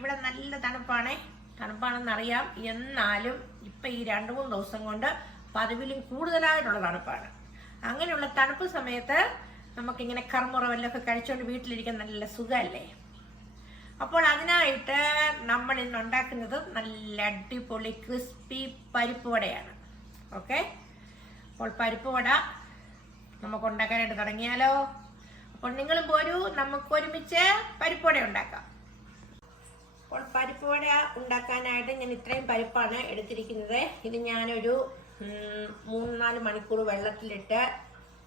ഇവിടെ നല്ല തണുപ്പാണേ. തണുപ്പാണെന്നറിയാം എന്നാലും ഇപ്പം ഈ രണ്ട് മൂന്ന് ദിവസം കൊണ്ട് പതിവിലും കൂടുതലായിട്ടുള്ള തണുപ്പാണ്. അങ്ങനെയുള്ള തണുപ്പ് സമയത്ത് നമുക്കിങ്ങനെ കർമുറ വല്ലതൊക്കെ കഴിച്ചുകൊണ്ട് വീട്ടിലിരിക്കാൻ നല്ല സുഖമല്ലേ അപ്പോൾ അതിനായിട്ട് നമ്മൾ ഇന്ന് ഉണ്ടാക്കുന്നത് നല്ല അടിപൊളി ക്രിസ്പി പരിപ്പ് വടയാണ്. ഓക്കെ? അപ്പോൾ പരിപ്പ് വട നമുക്ക് ഉണ്ടാക്കാനായിട്ട് തുടങ്ങിയാലോ? അപ്പോൾ നിങ്ങളും പോരൂ. നമുക്ക് ഒരുമിച്ച് പരിപ്പ് വട ഉണ്ടാക്കാം. അപ്പോൾ പരിപ്പ് വട ഉണ്ടാക്കാനായിട്ട് ഞാൻ ഇത്രയും പരിപ്പാണ് എടുത്തിരിക്കുന്നത്. ഇത് ഞാനൊരു മൂന്ന് നാല് മണിക്കൂർ വെള്ളത്തിലിട്ട്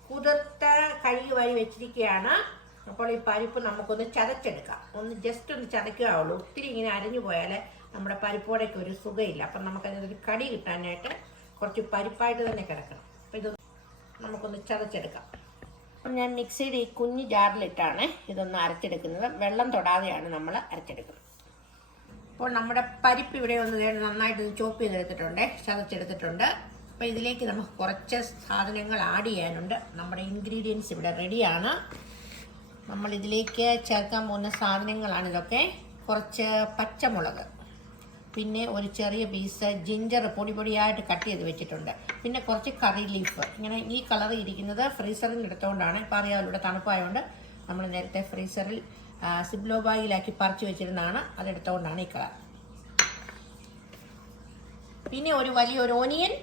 കുതിർത്ത കഴുകി വഴി വെച്ചിരിക്കുകയാണ്. അപ്പോൾ ഈ പരിപ്പ് നമുക്കൊന്ന് ചതച്ചെടുക്കാം. ഒന്ന് ജസ്റ്റ് ഒന്ന് ചതയ്ക്കുകയുള്ളൂ. ഒത്തിരി ഇങ്ങനെ അരഞ്ഞു പോയാൽ നമ്മുടെ പരിപ്പ് വടയ്ക്ക് ഒരു സുഖമില്ല അപ്പം നമുക്കതിനൊരു കടി കിട്ടാനായിട്ട് കുറച്ച് പരിപ്പായിട്ട് തന്നെ കിടക്കണം. അപ്പം ഇത് നമുക്കൊന്ന് ചതച്ചെടുക്കാം. അപ്പം ഞാൻ മിക്സിയുടെ ഈ കുഞ്ഞു ജാറിലിട്ടാണ് ഇതൊന്ന് അരച്ചെടുക്കുന്നത്. വെള്ളം തൊടാതെയാണ് നമ്മൾ അരച്ചെടുക്കുന്നത്. അപ്പോൾ നമ്മുടെ പരിപ്പ് ഇവിടെ ഒന്ന് നന്നായിട്ട് ചോപ്പ് ചെയ്തെടുത്തിട്ടുണ്ട് ചതച്ചെടുത്തിട്ടുണ്ട്. അപ്പോൾ ഇതിലേക്ക് നമുക്ക് കുറച്ച് സാധനങ്ങൾ ആഡ് ചെയ്യാനുണ്ട്. നമ്മുടെ ഇൻഗ്രീഡിയൻസ് ഇവിടെ റെഡിയാണ് നമ്മൾ ഇതിലേക്ക് ചേർക്കാൻ പോകുന്ന സാധനങ്ങളാണ് ഇതൊക്കെ. കുറച്ച് പച്ചമുളക് പിന്നെ ഒരു ചെറിയ പീസ് ജിഞ്ചർ പൊടി പൊടിയായിട്ട് കട്ട് ചെയ്ത് വെച്ചിട്ടുണ്ട്. പിന്നെ കുറച്ച് കറി ലീഫ് ഇങ്ങനെ ഈ കളർ ഇരിക്കുന്നത് ഫ്രീസറിൽ എടുത്തുകൊണ്ടാണ് ഇപ്പോൾ അറിയാമല്ലോ തണുപ്പായതുകൊണ്ട് നമ്മൾ നേരത്തെ ഫ്രീസറിൽ സിബ്ലോ ബാഗിലാക്കി പറിച്ചു വെച്ചിരുന്നതാണ്. അതെടുത്തുകൊണ്ടാണ് ഈ കളർ. പിന്നെ ഒരു വലിയൊരു ഓനിയൻ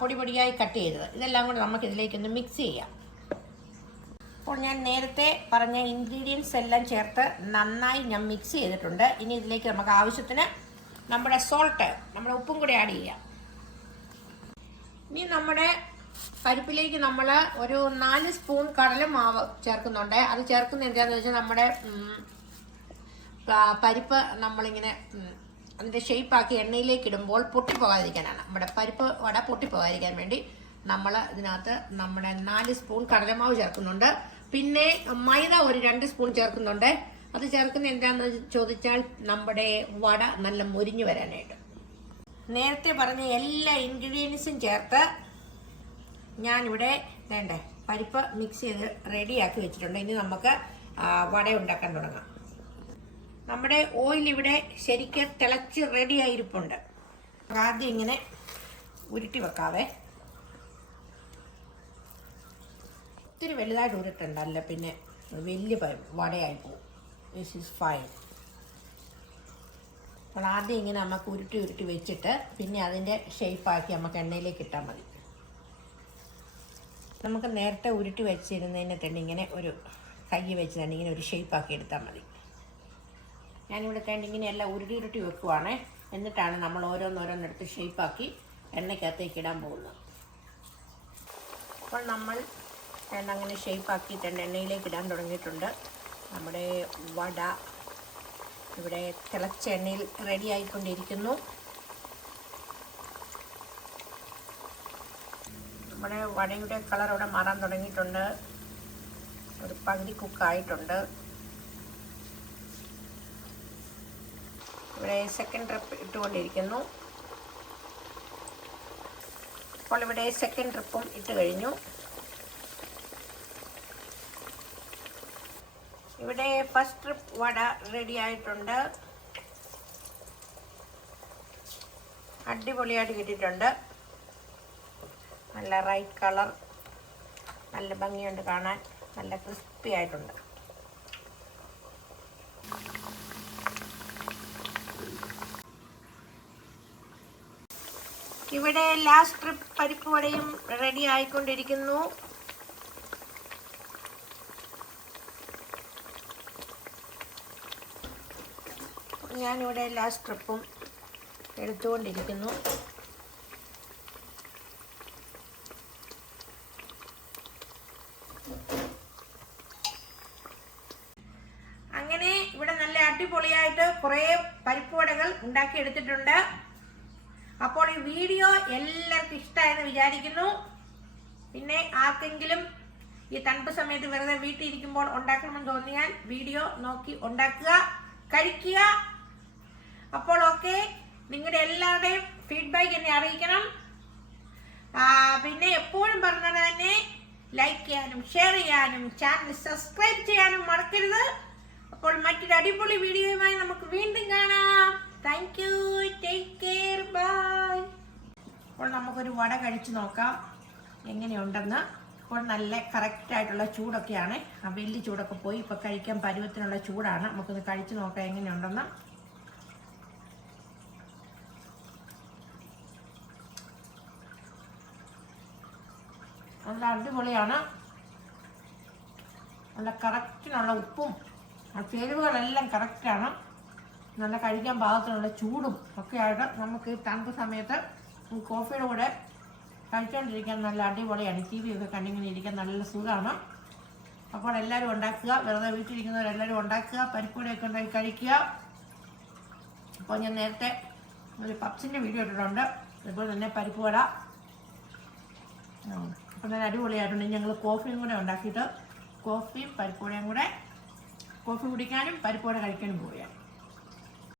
പൊടി പൊടിയായി കട്ട് ചെയ്തത്. ഇതെല്ലാം കൂടെ നമുക്ക് ഇതിലേക്കൊന്ന് മിക്സ് ചെയ്യാം. അപ്പോൾ ഞാൻ നേരത്തെ പറഞ്ഞ ഇൻഗ്രീഡിയൻസ് എല്ലാം ചേർത്ത് നന്നായി ഞാൻ മിക്സ് ചെയ്തിട്ടുണ്ട്. ഇനി ഇതിലേക്ക് നമുക്ക് ആവശ്യത്തിന് നമ്മുടെ സോൾട്ട് നമ്മുടെ ഉപ്പും കൂടി ആഡ് ചെയ്യാം. ഇനി നമ്മുടെ പരിപ്പിലേക്ക് നമ്മൾ ഒരു നാല് സ്പൂൺ കടലമാവ് ചേർക്കുന്നുണ്ട്. അത് ചേർക്കുന്ന എന്താണെന്ന് വെച്ചാൽ നമ്മുടെ പരിപ്പ് നമ്മളിങ്ങനെ അതിന്റെ ഷേപ്പാക്കി എണ്ണയിലേക്ക് ഇടുമ്പോൾ പൊട്ടിപ്പോകാതിരിക്കാനാണ്. നമ്മുടെ പരിപ്പ് വട പൊട്ടിപ്പോകാതിരിക്കാൻ വേണ്ടി നമ്മൾ ഇതിനകത്ത് നമ്മുടെ നാല് സ്പൂൺ കടലമാവ് ചേർക്കുന്നുണ്ട്. പിന്നെ മൈദ ഒരു രണ്ട് സ്പൂൺ ചേർക്കുന്നുണ്ട്. അത് ചേർക്കുന്ന എന്താണെന്ന് ചോദിച്ചാൽ നമ്മുടെ വട നല്ല മുരിഞ്ഞു വരാനായിട്ട്. നേരത്തെ പറഞ്ഞ എല്ലാ ഇൻഗ്രീഡിയൻസും ചേർത്ത് ഞാനിവിടെ വേണ്ടേ പരിപ്പ് മിക്സ് ചെയ്ത് റെഡിയാക്കി വെച്ചിട്ടുണ്ട്. ഇനി നമുക്ക് വട ഉണ്ടാക്കാൻ തുടങ്ങാം. നമ്മുടെ ഓയിൽ ഇവിടെ ശരിക്ക് തിളച്ച് റെഡി ആയിരിപ്പുണ്ട്. ആദ്യം ഇങ്ങനെ ഉരുട്ടി വെക്കാവേ. ഒത്തിരി വലുതായിട്ട് ഉരുട്ടുണ്ടല്ല പിന്നെ വലിയ വടയായി പോകും ദിസ് ഇസ് ഫൈൻ അപ്പോൾ ആദ്യം ഇങ്ങനെ നമുക്ക് ഉരുട്ടി ഉരുട്ടി വെച്ചിട്ട് പിന്നെ അതിന്റെ ഷേപ്പാക്കി നമുക്ക് എണ്ണയിലേക്ക് ഇട്ടാൽ മതി. നമുക്ക് നേരത്തെ ഉരുട്ടി വെച്ചിരുന്നതിനെ തന്നെ ഇങ്ങനെ ഒരു കൈ വെച്ച് തന്നെ ഇങ്ങനെ ഒരു ഷേപ്പാക്കി എടുത്താൽ മതി. ഞാനിവിടെ തന്നെ ഇങ്ങനെ എല്ലാം ഉരുട്ടി ഉരുട്ടി വെക്കുവാണേ. എന്നിട്ടാണ് നമ്മൾ ഓരോന്നോരോന്നെടുത്ത് ഷേപ്പാക്കി എണ്ണയ്ക്കകത്തേക്ക് ഇടാൻ പോകുന്നത്. അപ്പോൾ നമ്മൾ എണ്ണ അങ്ങനെ ഷേപ്പാക്കിയിട്ടുണ്ട് എണ്ണയിലേക്ക് ഇടാൻ തുടങ്ങിയിട്ടുണ്ട്. നമ്മുടെ വട ഇവിടെ തിളച്ച എണ്ണയിൽ റെഡി ആയിക്കൊണ്ടിരിക്കുന്നു. നമ്മുടെ വടയുടെ കളർ ഇവിടെ മാറാൻ തുടങ്ങിയിട്ടുണ്ട്. ഒരു പകുതി കുക്കായിട്ടുണ്ട്. ഇവിടെ സെക്കൻഡ് ട്രിപ്പ് ഇട്ടുകൊണ്ടിരിക്കുന്നു. അപ്പോൾ ഇവിടെ സെക്കൻഡ് ട്രിപ്പും ഇട്ട് കഴിഞ്ഞു. ഇവിടെ ഫസ്റ്റ് ട്രിപ്പ് വട റെഡി ആയിട്ടുണ്ട്. അടിപൊളിയായിട്ട് കിട്ടിയിട്ടുണ്ട്. നല്ല റൈറ്റ് കളർ നല്ല ഭംഗിയുണ്ട് കാണാൻ നല്ല ക്രിസ്പി ആയിട്ടുണ്ട്. ഇവിടെ ലാസ്റ്റ് ട്രിപ്പ് പരിപ്പ് വടയും റെഡി ആയിക്കൊണ്ടിരിക്കുന്നു. ഞാനിവിടെ ലാസ്റ്റ് ട്രിപ്പും എടുത്തുകൊണ്ടിരിക്കുന്നു അങ്ങനെ ഇവിടെ നല്ല അടിപൊളിയായിട്ട് കുറേ പരിപ്പുവടകൾ ഉണ്ടാക്കിയെടുത്തിട്ടുണ്ട്. അപ്പോൾ ഈ വീഡിയോ എല്ലാവർക്കും ഇഷ്ടമായെന്ന് വിചാരിക്കുന്നു. പിന്നെ ആർക്കെങ്കിലും ഈ തണുപ്പ് സമയത്ത് വെറുതെ വീട്ടിൽ ഇരിക്കുമ്പോൾ ഉണ്ടാക്കണമെന്ന് തോന്നിയാൽ വീഡിയോ നോക്കി ഉണ്ടാക്കുക കഴിക്കുക. അപ്പോൾ ഓക്കെ നിങ്ങളുടെ എല്ലാവരുടെയും ഫീഡ്ബാക്ക് എന്നെ അറിയിക്കണം. പിന്നെ എപ്പോഴും പറഞ്ഞത് തന്നെ ലൈക്ക് ചെയ്യാനും ഷെയർ ചെയ്യാനും ചാനൽ സബ്സ്ക്രൈബ് ചെയ്യാനും മറക്കരുത്. അപ്പോൾ മറ്റൊരു അടിപൊളി വീഡിയോയുമായി നമുക്ക് വീണ്ടും കാണാം. Thank you take care bye അപ്പോൾ നമുക്കൊരു വട കഴിച്ചു നോക്കാം. എങ്ങനെയുണ്ടെന്ന്. ഇപ്പോൾ നല്ല കറക്റ്റ് ആയിട്ടുള്ള ചൂടൊക്കെയാണ്. ആ വലിയ ചൂടൊക്കെ പോയി ഇപ്പോൾ കഴിക്കാൻ പരുവത്തിനുള്ള ചൂടാണ്. നമുക്കൊന്ന് കഴിച്ചു നോക്കാം എങ്ങനെയുണ്ടെന്ന്. നല്ല അടിപൊളിയാണ്. നല്ല കറക്റ്റിനുള്ള ഉപ്പും ചേരുവകളെല്ലാം കറക്റ്റാണ് നല്ല കഴിക്കാൻ പാകത്തിനുള്ള ചൂടും ഒക്കെ ആയിട്ട് നമുക്ക് ഈ തണുപ്പ് സമയത്ത് കോഫിയുടെ കൂടെ കഴിച്ചുകൊണ്ടിരിക്കാൻ നല്ല അടിപൊളിയാണ്. ടി വി ഒക്കെ കണ്ടിങ്ങനെ ഇരിക്കാൻ നല്ല സുഖമാണ്. അപ്പോൾ എല്ലാവരും ഉണ്ടാക്കുക. വെറുതെ വീട്ടിലിരിക്കുന്നവരെല്ലാവരും ഉണ്ടാക്കുക. പരിപ്പൂടെയൊക്കെ ഉണ്ടാക്കി കഴിക്കുക. അപ്പോൾ ഞാൻ നേരത്തെ ഒരു പപ്സിന്റെ വീഡിയോ ഇട്ടിട്ടുണ്ട്. അതുപോലെ തന്നെ പരിപ്പ് വട അപ്പോൾ നല്ല അടിപൊളിയായിട്ടുണ്ട്. ഞങ്ങൾ കോഫിയും കൂടെ ഉണ്ടാക്കിയിട്ട് കോഫിയും പരിപ്പുവടയും കൂടെ കോഫി കുടിക്കാനും പരിപ്പുവട കഴിക്കാനും പോവുകയാണ്.